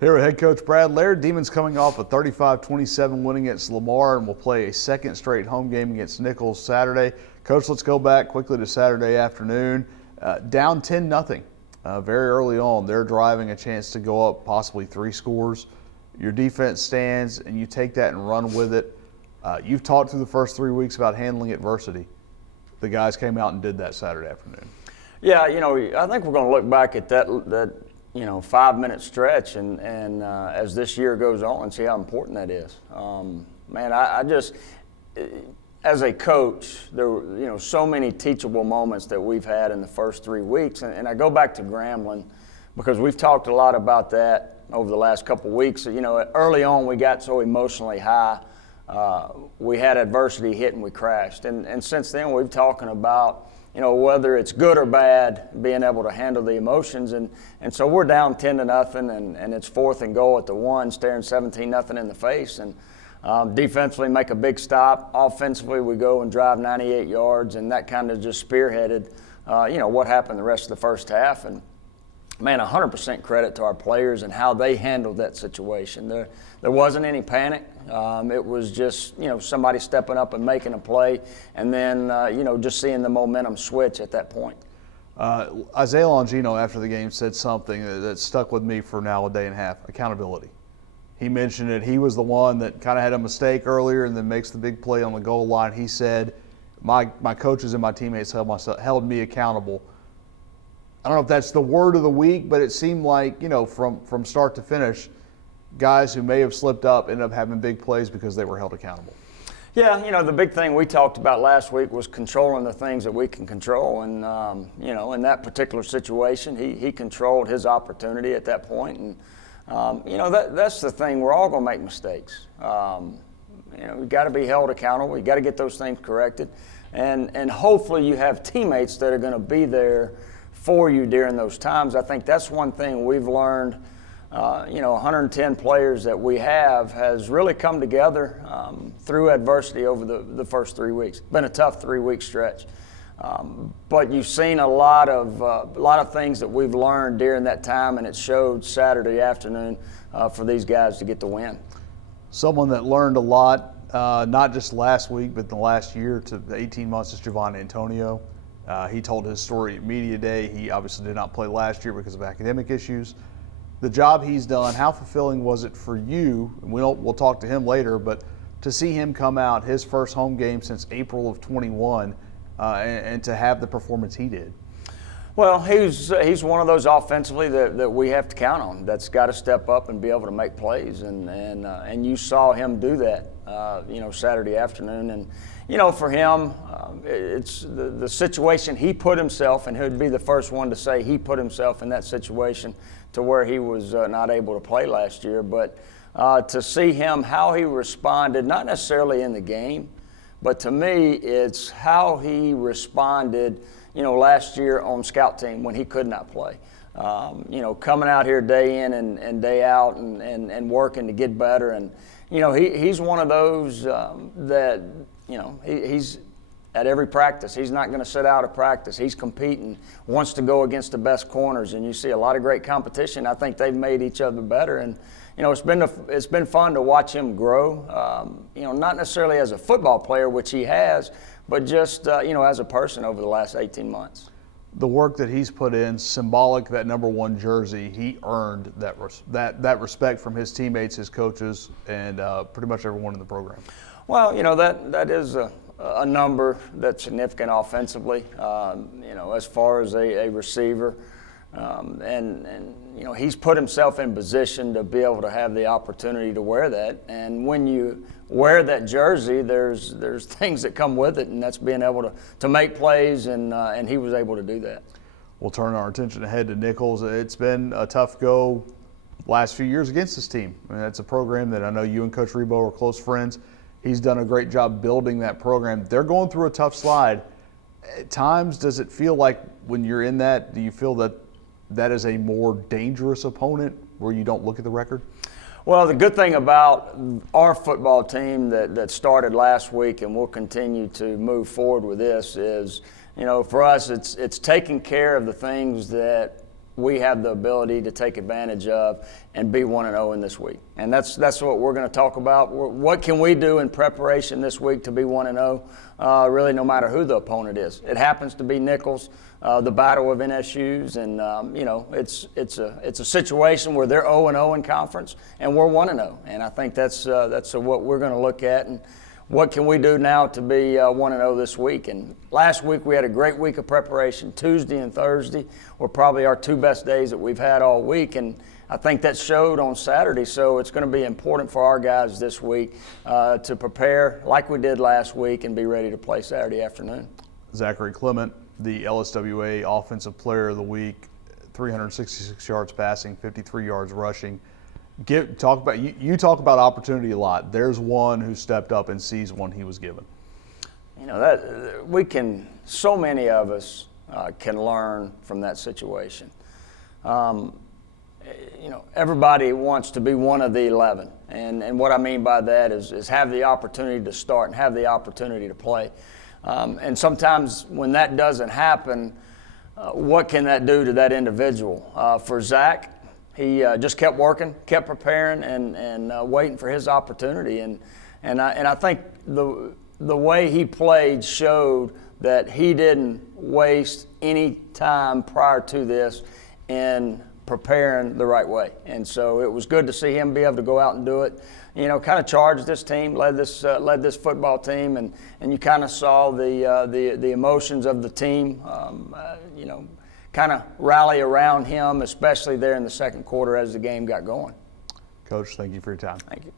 Here with head coach Brad Laird. Demons coming off a 35-27 win against Lamar and will play a second straight home game against Nicholls Saturday. Coach, let's go back quickly to Saturday afternoon. Down 10-0 very early on. They're driving a chance to go up possibly 3 scores. Your defense stands and you take that and run with it. You've talked through the first 3 weeks about handling adversity. The guys came out and did that Saturday afternoon. Yeah, I think we're going to look back at that 5-minute stretch and as this year goes on and see how important that is. I just, as a coach, there were, so many teachable moments that we've had in the first 3 weeks. And I go back to Grambling because we've talked a lot about that over the last couple of weeks. Early on we got so emotionally high. We had adversity hit and we crashed. And since then we've talking about whether it's good or bad, being able to handle the emotions. And so we're down 10-0 and it's 4th and goal at the 1, staring 17-0 in the face. And defensively make a big stop. Offensively, we go and drive 98 yards, and that kind of just spearheaded, what happened the rest of the first half. And, 100% credit to our players and how they handled that situation. There wasn't any panic. It was just, somebody stepping up and making a play, and then, just seeing the momentum switch at that point. Isaiah Longino, after the game, said something that stuck with me for now a day and a half: accountability. He mentioned it. He was the one that kind of had a mistake earlier and then makes the big play on the goal line. He said, my coaches and my teammates held me accountable. I don't know if that's the word of the week, but it seemed like, from start to finish, guys who may have slipped up ended up having big plays because they were held accountable. Yeah, the big thing we talked about last week was controlling the things that we can control. And, in that particular situation, he controlled his opportunity at that point. And, that's the thing. We're all going to make mistakes. You've got to be held accountable. You've got to get those things corrected. And hopefully you have teammates that are going to be there for you during those times. I think that's one thing we've learned. 110 players that we have has really come together through adversity over the first 3 weeks. It's been a tough 3-week stretch. But you've seen a lot of things that we've learned during that time, and it showed Saturday afternoon for these guys to get the win. Someone that learned a lot, not just last week, but the last year to 18 months, is Jovan Antonio. He told his story at Media Day. He obviously did not play last year because of academic issues. The job he's done, how fulfilling was it for you? We'll talk to him later, but to see him come out, his first home game since April of 21, and to have the performance he did. Well, he's one of those offensively that we have to count on. That's got to step up and be able to make plays, and you saw him do that, Saturday afternoon. And for him, it's the situation he put himself, and he'd be the first one to say he put himself in that situation to where he was not able to play last year. But to see him, how he responded, not necessarily in the game, but to me, it's how he responded, last year on scout team when he could not play. Coming out here day in and day out and working to get better. And, he's one of those that, he's at every practice. He's not going to sit out of practice. He's competing, wants to go against the best corners. And you see a lot of great competition. I think they've made each other better. And, it's been fun to watch him grow, not necessarily as a football player, which he has, but just, as a person over the last 18 months. The work that he's put in, symbolic, that number 1 jersey, he earned that respect from his teammates, his coaches, and pretty much everyone in the program. Well, that is a number that's significant offensively, as far as a receiver. And he's put himself in position to be able to have the opportunity to wear that. And when you wear that jersey, there's things that come with it, and that's being able to make plays, and he was able to do that. We'll turn our attention ahead to Nicholls. It's been a tough go last few years against this team. It's a program that I know you and Coach Rebo are close friends. He's done a great job building that program. They're going through a tough slide. At times, does it feel like when you're in that, do you feel that is a more dangerous opponent where you don't look at the record? Well, the good thing about our football team that started last week and will continue to move forward with this is, for us, it's taking care of the things that we have the ability to take advantage of and be 1-0 in this week. And that's what we're going to talk about. What can we do in preparation this week to be 1-0, really no matter who the opponent is. It happens to be Nicholls, the battle of NSUs, and it's a situation where they're 0-0 in conference and we're 1-0. And I think that's what we're going to look at. And what can we do now to be 1-0 this week? And last week we had a great week of preparation. Tuesday and Thursday were probably our two best days that we've had all week, and I think that showed on Saturday. So it's going to be important for our guys this week to prepare like we did last week and be ready to play Saturday afternoon. Zach Clement, the LSWA Offensive Player of the Week, 366 yards passing, 53 yards rushing. You talk about opportunity a lot. There's one who stepped up and seized one he was given. So many of us can learn from that situation. Everybody wants to be one of the 11. And what I mean by that is have the opportunity to start and have the opportunity to play. And sometimes when that doesn't happen, what can that do to that individual? For Zach, he just kept working, kept preparing, and waiting for his opportunity. And I think the way he played showed that he didn't waste any time prior to this in preparing the right way. And so it was good to see him be able to go out and do it. Kind of charged this team, led this football team, and you kind of saw the emotions of the team. Kind of rally around him, especially there in the second quarter as the game got going. Coach, thank you for your time. Thank you.